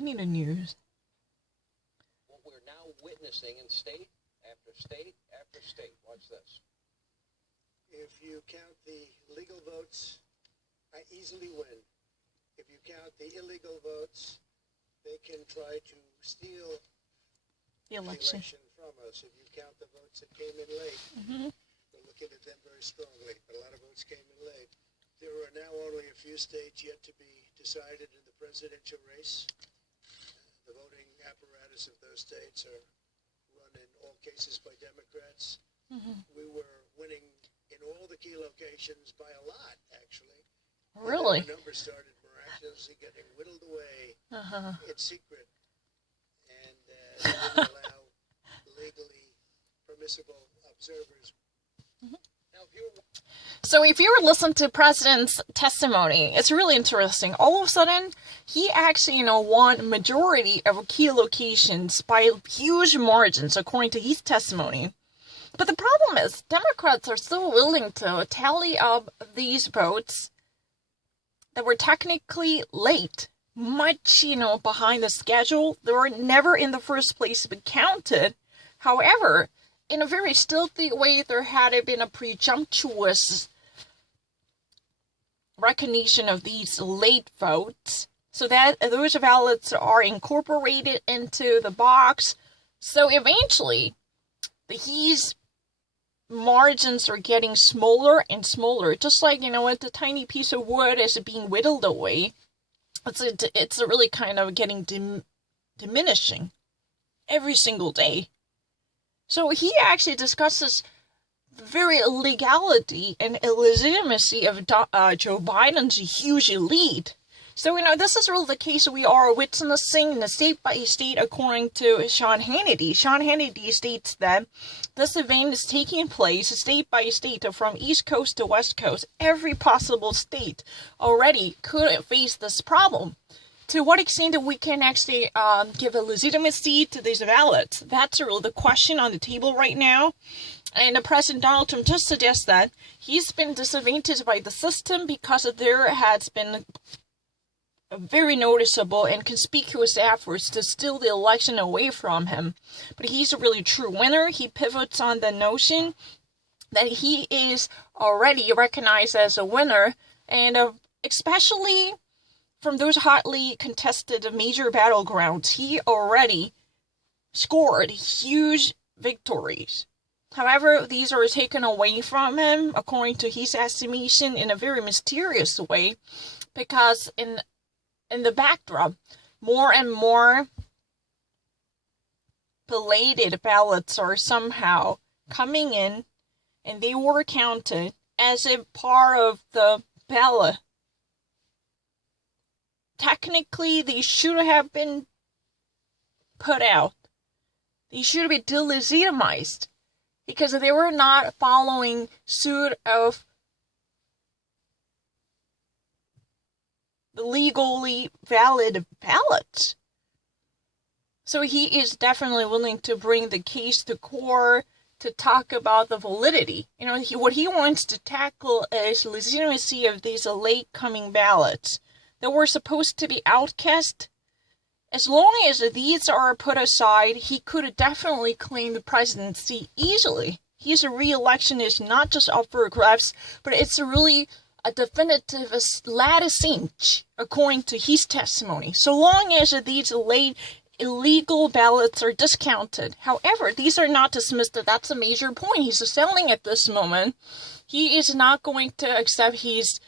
I need a news. What we're now witnessing in state after state after state. Watch this. If you count the legal votes, I easily win. If you count the illegal votes, they can try to steal The the election. election from us. If you count the votes that came in late, we're looking at them very strongly, but a lot of votes came in late. There are now only a few states yet to be decided in the presidential race. The voting apparatus of those states are run in all cases by Democrats. We were winning in all the key locations by a lot, actually. Really? The numbers started miraculously getting whittled away in secret, and they didn't allow legally permissible observers. Now, if you So if you were listening to President's testimony, it's really interesting. All of a sudden, he actually, won majority of key locations by huge margins, according to his testimony. But the problem is, Democrats are still willing to tally up these votes that were technically late, much, behind the schedule. They were never in the first place been counted. However, in a very stealthy way, there had been a presumptuous recognition of these late votes, so that those ballots are incorporated into the box. So eventually, these margins are getting smaller and smaller, just like, with the tiny piece of wood is being whittled away. It's really kind of getting diminishing every single day. So he actually discusses the very legality and illegitimacy of Joe Biden's huge lead. So, this is really the case we are witnessing in the state by state, according to Sean Hannity. Sean Hannity states that this event is taking place state by state, from East Coast to West Coast. Every possible state already could face this problem. To what extent we can actually give a legitimacy to these ballots? That's really the question on the table right now. And President Donald Trump just suggests that he's been disadvantaged by the system because there has been very noticeable and conspicuous efforts to steal the election away from him. But he's a really true winner. He pivots on the notion that he is already recognized as a winner, and especially from those hotly contested major battlegrounds, he already scored huge victories. However, these are taken away from him, according to his estimation, in a very mysterious way, because in the backdrop, more and more belated ballots are somehow coming in, and they were counted as a part of the ballot. Technically, they should have been put out. They should have been delegitimized, because they were not following suit of the legally valid ballots. So he is definitely willing to bring the case to court to talk about the validity. What he wants to tackle is legitimacy of these late coming ballots that were supposed to be outcast. As long as these are put aside, he could definitely claim the presidency easily. His re-election is not just up for grabs, but it's really a definitive lattice cinch, according to his testimony, so long as these late illegal ballots are discounted. However, these are not dismissed. That's a major point he's selling at this moment. He is not going to accept he's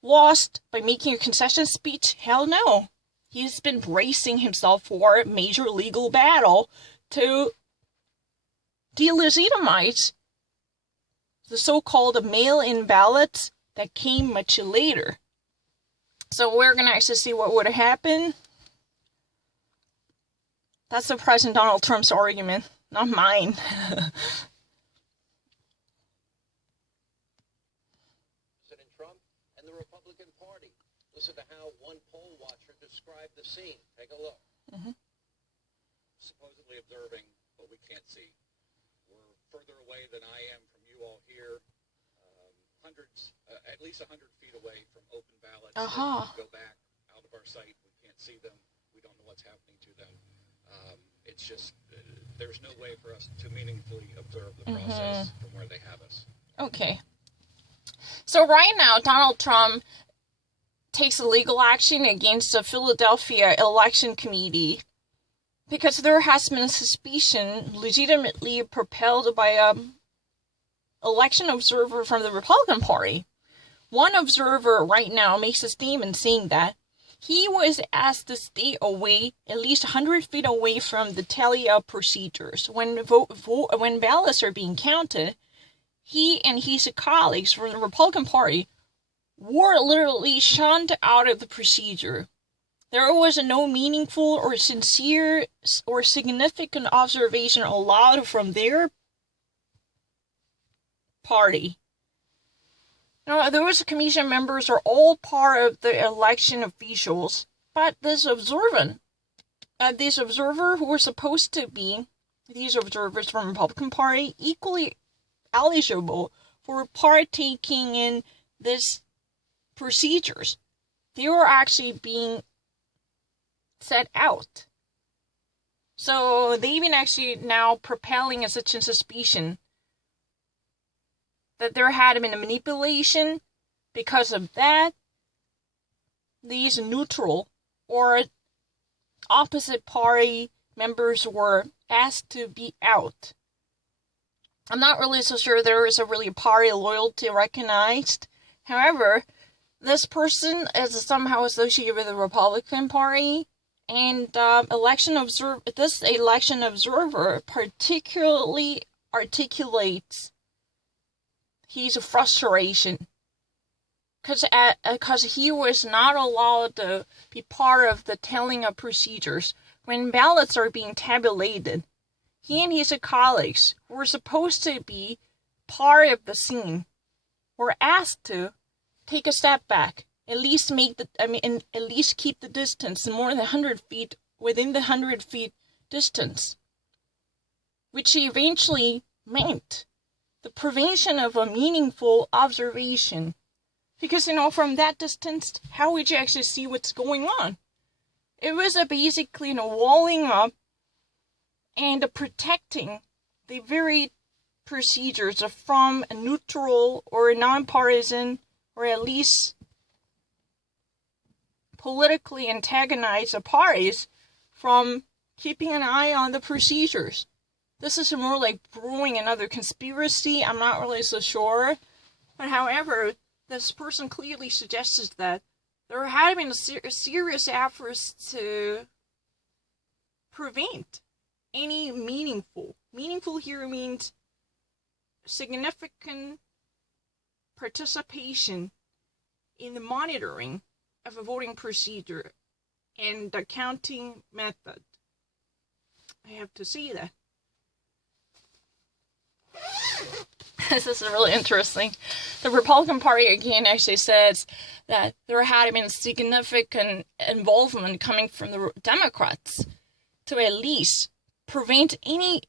lost by making a concession speech. Hell no. He's been bracing himself for a major legal battle to delegitimize the so-called mail-in ballots that came much later. So we're going to actually see what would happen. That's the President Donald Trump's argument, not mine. President Trump and the Republican Party. Listen to how one poll watcher described the scene. Take a look. Supposedly observing, but we can't see. We're further away than I am from you all here. At least 100 feet away from open ballots. Go back out of our sight. We can't see them. We don't know what's happening to them. It's just, there's no way for us to meaningfully observe the process from where they have us. Okay. So right now, Donald Trump takes legal action against the Philadelphia Election Committee because there has been suspicion legitimately propelled by an election observer from the Republican Party. One observer right now makes a statement saying that he was asked to stay away, at least 100 feet away from the tally-up procedures. When ballots are being counted, he and his colleagues from the Republican Party were literally shunned out of the procedure. There was no meaningful or sincere or significant observation allowed from their party. Now, those commission members are all part of the election officials, but this observer who were supposed to be these observers from the Republican Party equally eligible for partaking in this procedures, they were actually being set out. So they've been actually now propelling such a suspicion that there had been a manipulation. Because of that, these neutral or opposite party members were asked to be out. I'm not really so sure there is a really party loyalty recognized. However, this person is somehow associated with the Republican Party, and this election observer particularly articulates his frustration because he was not allowed to be part of the tallying of procedures when ballots are being tabulated. He and his colleagues, who were supposed to be part of the scene, were asked to take a step back, at least keep the distance more than 100 feet within the 100 feet distance, which eventually meant the prevention of a meaningful observation. Because, from that distance, how would you actually see what's going on? It was basically walling up and protecting the very procedures from a neutral or a nonpartisan or at least politically antagonized parties from keeping an eye on the procedures. This is more like brewing another conspiracy. I'm not really so sure. But however, this person clearly suggests that there had been serious efforts to prevent any meaningful. Meaningful here means significant participation in the monitoring of a voting procedure and the counting method. I have to see that. This is really interesting. The Republican Party again actually says that there had been significant involvement coming from the Democrats to at least prevent any.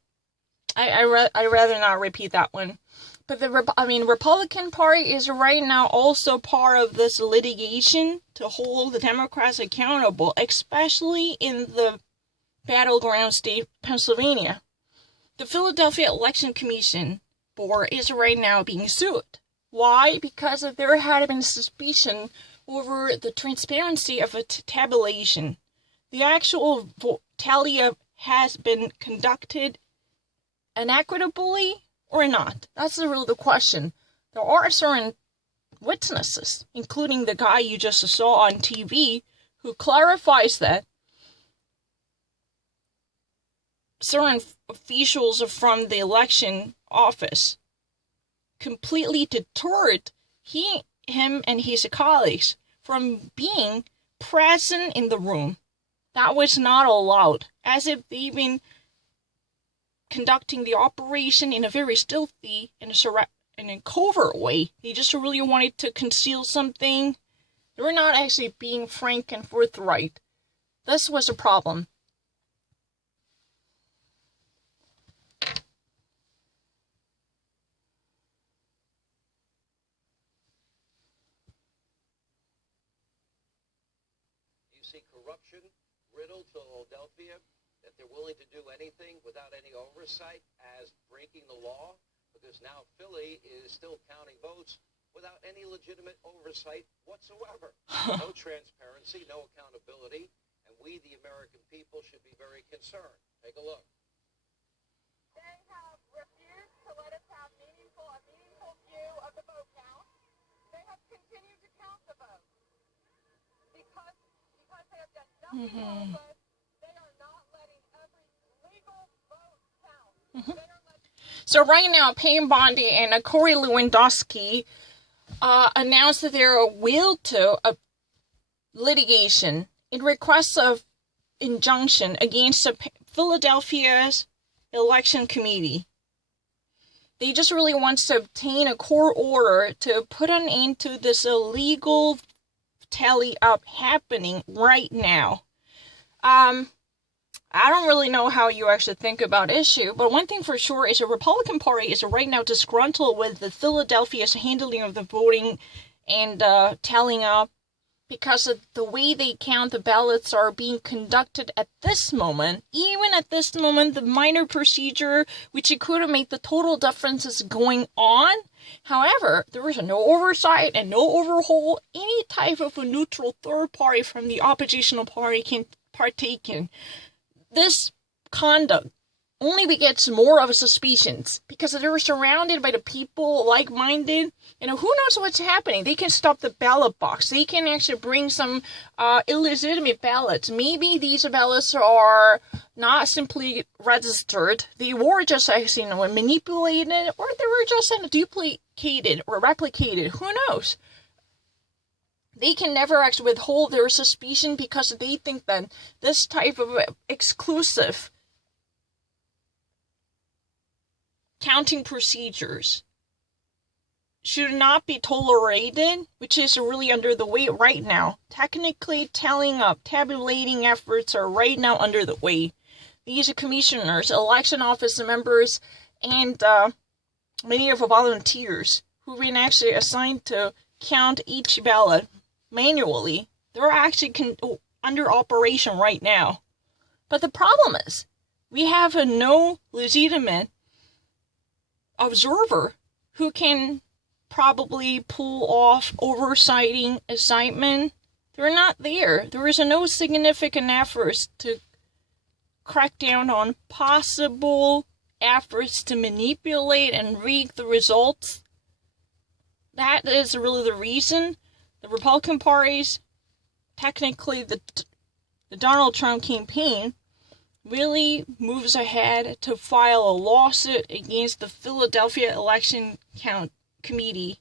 I'd rather not repeat that one. But the Republican Party is right now also part of this litigation to hold the Democrats accountable, especially in the battleground state, Pennsylvania. The Philadelphia Election Commission Board is right now being sued. Why? Because there had been suspicion over the transparency of a tabulation. The actual tally has been conducted inequitably or not. That's really the question. There are certain witnesses, including the guy you just saw on TV, who clarifies that certain officials from the election office completely deterred him and his colleagues from being present in the room. That was not allowed, as if they've been conducting the operation in a very stealthy and in a covert way. They just really wanted to conceal something. They were not actually being frank and forthright. This was a problem. You see corruption riddled Philadelphia that they're willing to do anything without any oversight as breaking the law? Because now Philly is still counting votes without any legitimate oversight whatsoever. No transparency, no accountability, and we, the American people, should be very concerned. Take a look. They have refused to let us have a meaningful view of the vote count. They have continued to count the votes because they have done nothing else, but they are not letting every legal vote count. They are So right now, Payne Bondi and Corey Lewandowski announced that they're will to litigation in request of injunction against the Philadelphia's election committee. They just really want to obtain a court order to put an end to this illegal tally up happening right now. I don't really know how you actually think about issue, but one thing for sure is the Republican Party is right now disgruntled with the Philadelphia's handling of the voting and tallying up because of the way they count the ballots are being conducted at this moment. Even at this moment, the minor procedure, which it could have made the total difference, is going on. However, there is no oversight and no overhaul. Any type of a neutral third party from the oppositional party can partake in. This conduct only begets more of suspicions because they're surrounded by the people like-minded. You know, who knows what's happening? They can stop the ballot box. They can actually bring some illegitimate ballots. Maybe these ballots are not simply registered. They were just actually manipulated, or they were just duplicated or replicated. Who knows? They can never actually withhold their suspicion because they think that this type of exclusive counting procedures should not be tolerated, which is really under the way right now. Technically, tallying up, tabulating efforts are right now under the way. These commissioners, election office members, and many of the volunteers who've been actually assigned to count each ballot manually, they're actually under operation right now. But the problem is, we have no legitimate observer who can probably pull off oversighting assignment. They're not there. There is no significant efforts to crack down on possible efforts to manipulate and rig the results. That is really the reason the Republican parties, technically the Donald Trump campaign, really moves ahead to file a lawsuit against the Philadelphia Election Count Committee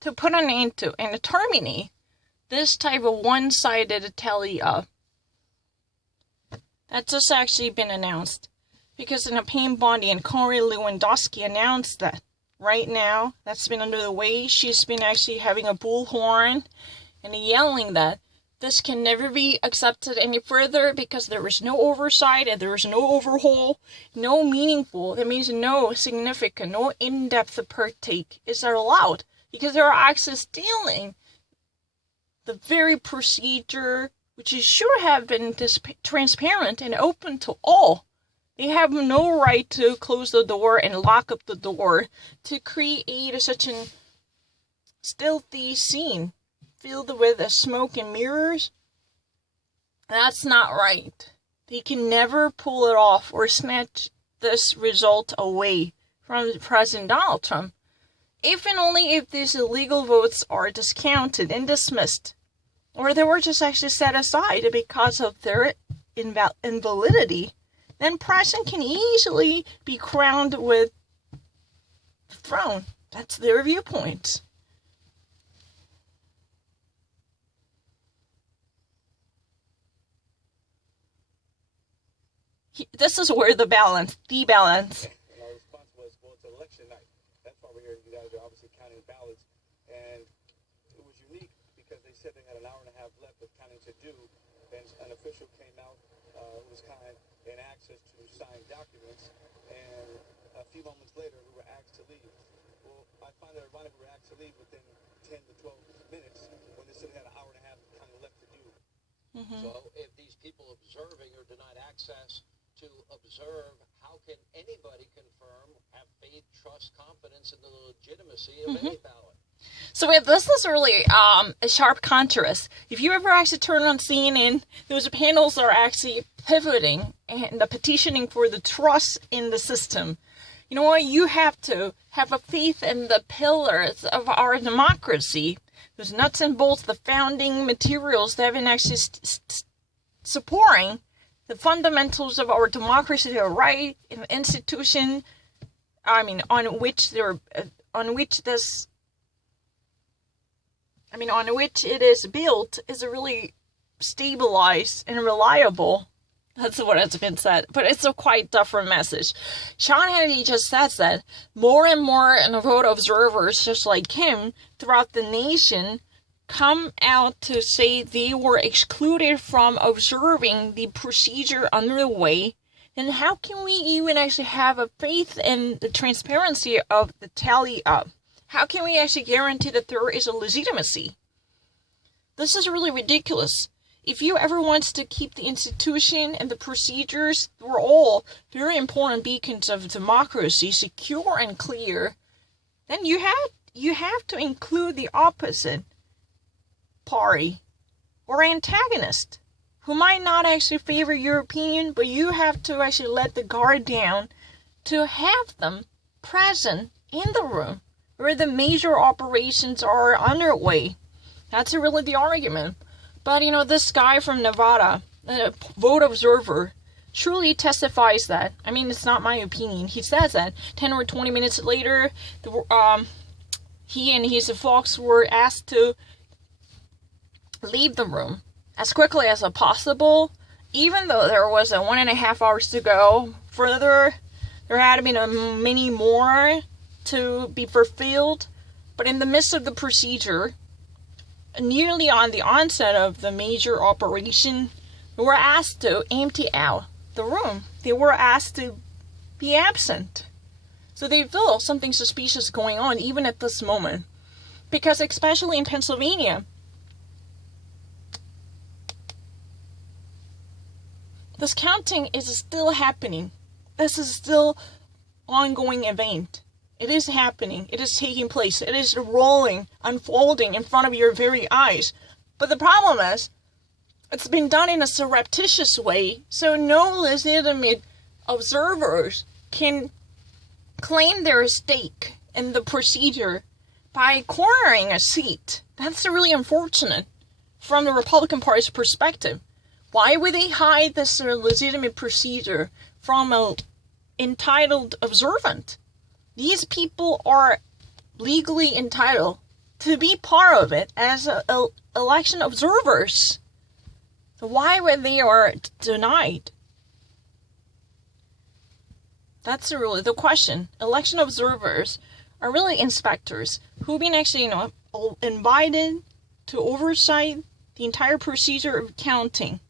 to put an end to and terminate this type of one-sided tally up. That's just actually been announced because Payne Bondi and Corey Lewandowski announced that. Right now, that's been under the way. She's been actually having a bullhorn and yelling that this can never be accepted any further because there is no oversight and there is no overhaul, no meaningful, that means no significant, no in-depth partake is allowed because they are actually stealing the very procedure which should have been transparent and open to all. They have no right to close the door and lock up the door to create such a stealthy scene filled with smoke and mirrors. That's not right. They can never pull it off or snatch this result away from President Donald Trump, if and only if these illegal votes are discounted and dismissed, or they were just actually set aside because of their invalidity. Then President can easily be crowned with the throne. That's their viewpoint. This is where the balance. And our response was, well, it's election night. That's why we're here. You guys are obviously counting ballots. And it was unique because they said they had an hour and a half left of counting to do. And an official came out, was kind, and access to signed documents, and a few moments later we were asked to leave. Well, I find it ironic we were asked to leave within 10 to 12 minutes when they said they had an hour and a half kind of left to do. So if these people observing are denied access to observe, how can anybody confirm, have faith, trust, confidence in the legitimacy of any ballot? So this is really a sharp contrast. If you ever actually turn on CNN, those panels are actually pivoting and the petitioning for the trust in the system. You know what? You have to have a faith in the pillars of our democracy. Those nuts and bolts, the founding materials that have been actually supporting the fundamentals of our democracy, the right institution. On which it is built is really stabilized and reliable. That's what has been said. But it's a quite different message. Sean Hannity just says that more and more vote observers, just like him, throughout the nation, come out to say they were excluded from observing the procedure underway. Then how can we even actually have a faith in the transparency of the tally up? How can we actually guarantee that there is a legitimacy? This is really ridiculous. If you ever want to keep the institution and the procedures, they're all very important beacons of democracy, secure and clear, then you have to include the opposite party or antagonist who might not actually favor your opinion, but you have to actually let the guard down to have them present in the room where the major operations are underway. That's really the argument. But, this guy from Nevada, a vote observer, truly testifies that. It's not my opinion. He says that 10 or 20 minutes later, he and his folks were asked to leave the room as quickly as possible, even though there was 1.5 hours to go. Further, there had been many more to be fulfilled, but in the midst of the procedure, nearly on the onset of the major operation, they were asked to empty out the room. They were asked to be absent. So they feel something suspicious going on even at this moment. Because especially in Pennsylvania, this counting is still happening. This is still ongoing event. It is happening. It is taking place. It is rolling, unfolding in front of your very eyes. But the problem is, it's been done in a surreptitious way, so no legitimate observers can claim their stake in the procedure by cornering a seat. That's really unfortunate from the Republican Party's perspective. Why would they hide this legitimate procedure from an entitled observant? These people are legally entitled to be part of it as election observers. So why would they are denied? That's really the question. Election observers are really inspectors who've been actually, invited to oversight the entire procedure of counting.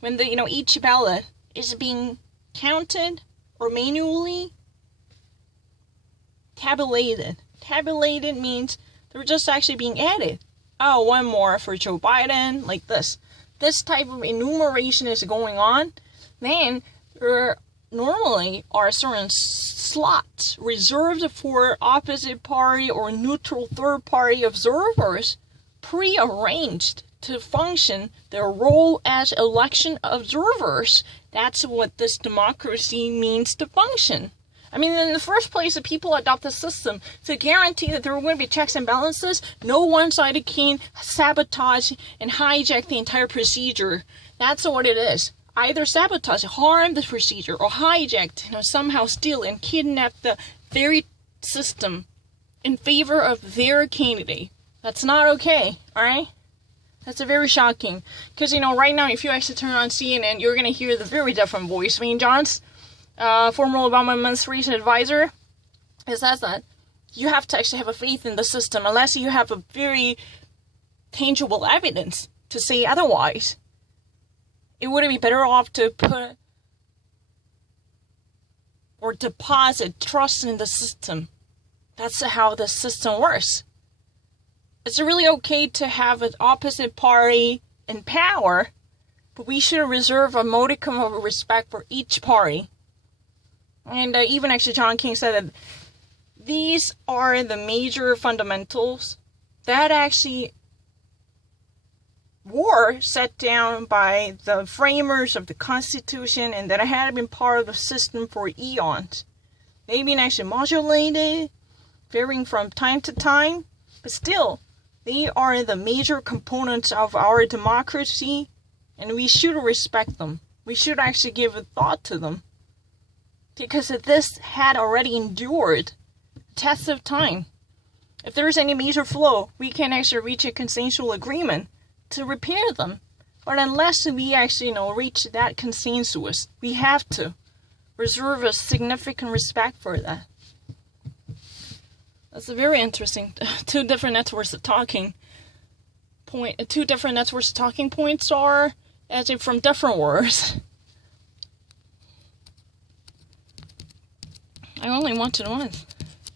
When each ballot is being counted or manually tabulated. Tabulated means they're just actually being added. Oh, one more for Joe Biden, like this. This type of enumeration is going on. Then there normally are certain slots reserved for opposite party or neutral third party observers, pre-arranged to function their role as election observers. That's what this democracy means to function. In the first place, the people adopt the system to guarantee that there are going to be checks and balances. No one-sided can sabotage and hijack the entire procedure. That's what it is. Either sabotage, harm the procedure, or hijack, somehow steal and kidnap the very system in favor of their candidate. That's not okay, alright? That's very shocking. Because, right now, if you actually turn on CNN, you're going to hear the very different voice. Johns, former Obama administration advisor, it says that you have to actually have a faith in the system unless you have a very tangible evidence to say otherwise. It would be better off to put or deposit trust in the system. That's how the system works. It's really okay to have an opposite party in power, but we should reserve a modicum of respect for each party. And even actually John King said that these are the major fundamentals that actually were set down by the framers of the Constitution and that had been part of the system for eons. They've been actually modulated, varying from time to time, but still, they are the major components of our democracy, and we should respect them. We should actually give a thought to them, because this had already endured the test of time. If there's any major flaw, we can actually reach a consensual agreement to repair them. But unless we actually, reach that consensus, we have to reserve a significant respect for that. That's a very interesting. Two different networks of talking points are actually from different words. I only wanted one.